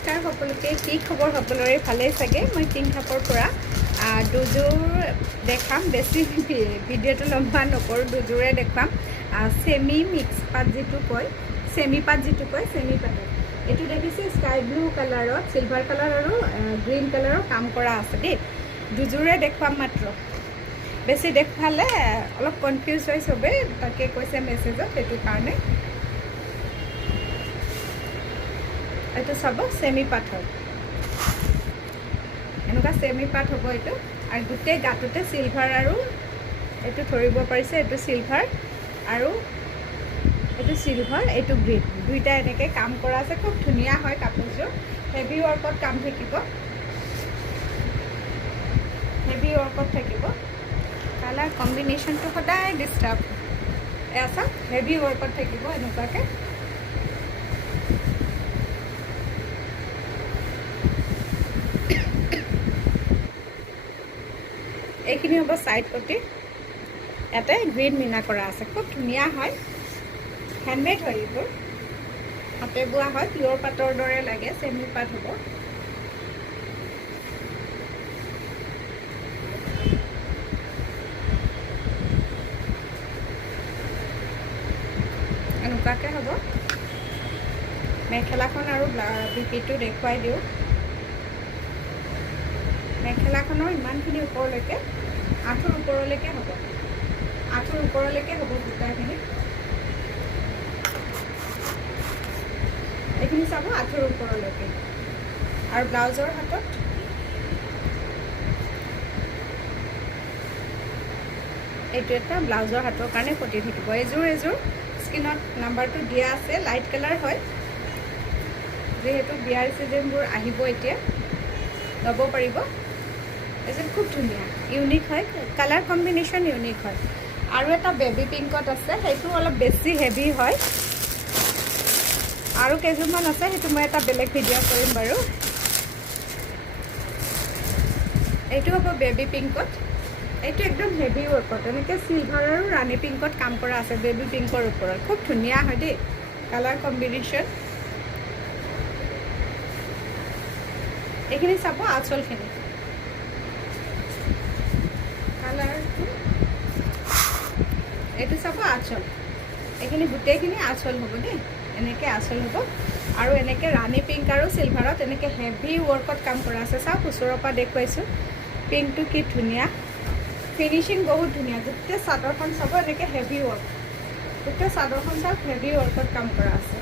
নমস্কাৰ সকলোকে কি খবৰ সকলোৰে ভালেই চাগে মই টিংখাপৰ পৰা দুযোৰ দেখাম বেছি ভিডিঅ'টো লম্বা নকৰোঁ দুযোৰে দেখুৱাম সেমি মিক্স পাট যিটো কয় সেমি পাট এইটো দেখিছে স্কাই ব্লু কালাৰত সিলভাৰ কালাৰ আৰু গ্ৰীণ কালাৰৰ কাম কৰা আছে দেই দুযোৰে দেখুৱাম মাত্ৰ বেছি দেখুৱালে অলপ কনফিউজ হয় চবে তাকে কৈছে মেছেজত সেইটো কাৰণে এইটো চাব সেমি পাট হয় এনেকুৱা সেমি পাট হ'ব এইটো আৰু গোটেই গাটোতে সিলভাৰ আৰু এইটো ধৰিব পাৰিছে এইটো সিলভাৰ আৰু এইটো সিলভাৰ এইটো গ্ৰীণ দুইটা এনেকৈ কাম কৰা আছে খুব ধুনীয়া হয় কাপোৰযোৰ হেভি ৱৰ্কত কাম থাকিব হেভি ৱৰ্কত থাকিব কালাৰ কম্বিনেশ্যনটো সদায় ডিষ্টাৰ্ব এয়া চাওক হেভি ৱৰ্কত থাকিব এনেকুৱাকৈ এইখিনি হ'ব সাইড পটি ইয়াতে গ্ৰীণ মিনা কৰা আছে খুব ধুনীয়া হয় হেণ্ডমেড হয় এইবোৰ হাতে বোৱা হয় পিয়ৰ পাটৰ দৰে লাগে চেমি পাট হ'ব এনেকুৱাকৈ হ'ব মেখেলাখন আৰু বিপিটো দেখুৱাই দিওঁ মেখেলাখনৰ ইমানখিনি ওপৰলৈকে আঁঠুৰ ওপৰলৈকে হ'ব বুটাখিনি এইখিনি চাব আঁঠুৰ ওপৰলৈকে আৰু ব্লাউজৰ হাতত এইটো এটা ব্লাউজৰ হাতৰ কাৰণে পতি থাকিব এযোৰ স্কিনত নাম্বাৰটো দিয়া আছে লাইট কালাৰ হয় যিহেতু বিয়াৰ চিজনবোৰ আহিব এতিয়া ল'ব পাৰিব এযোৰ খুব ধুনীয়া ইউনিক হয় কালাৰ কম্বিনেশ্যন ইউনিক হয় আৰু এটা বেবী পিংকত আছে সেইটো অলপ বেছি হেভি হয় আৰু কেইযোৰমান আছে সেইটো মই এটা বেলেগ ভিডিঅ' কৰিম বাৰু এইটো হ'ব বেবী পিংকত এইটো একদম হেভি ৱৰ্কত এনেকৈ চিলভাৰ আৰু ৰাণী পিংকত কাম কৰা আছে বেবী পিংকৰ ওপৰত খুব ধুনীয়া হয় দেই কালাৰ কম্বিনেশ্যন এইখিনি চাব আঁচলখিনি কালাৰটো এইটো চাব আঁচল এইখিনি গোটেইখিনি আঁচল হ'ব দেই এনেকৈ আঁচল হ'ব আৰু এনেকৈ ৰাণী পিংক আৰু চিলভাৰত এনেকৈ হেভি ৱৰ্কত কাম কৰা আছে চাওক ওচৰৰ পৰা দেখুৱাইছোঁ পিংকটো কি ধুনীয়া ফিনিচিং বহুত ধুনীয়া গোটেই চাদৰখন চাব এনেকৈ হেভি ৱৰ্ক গোটেই চাদৰখন চাওক হেভি ৱৰ্কত কাম কৰা আছে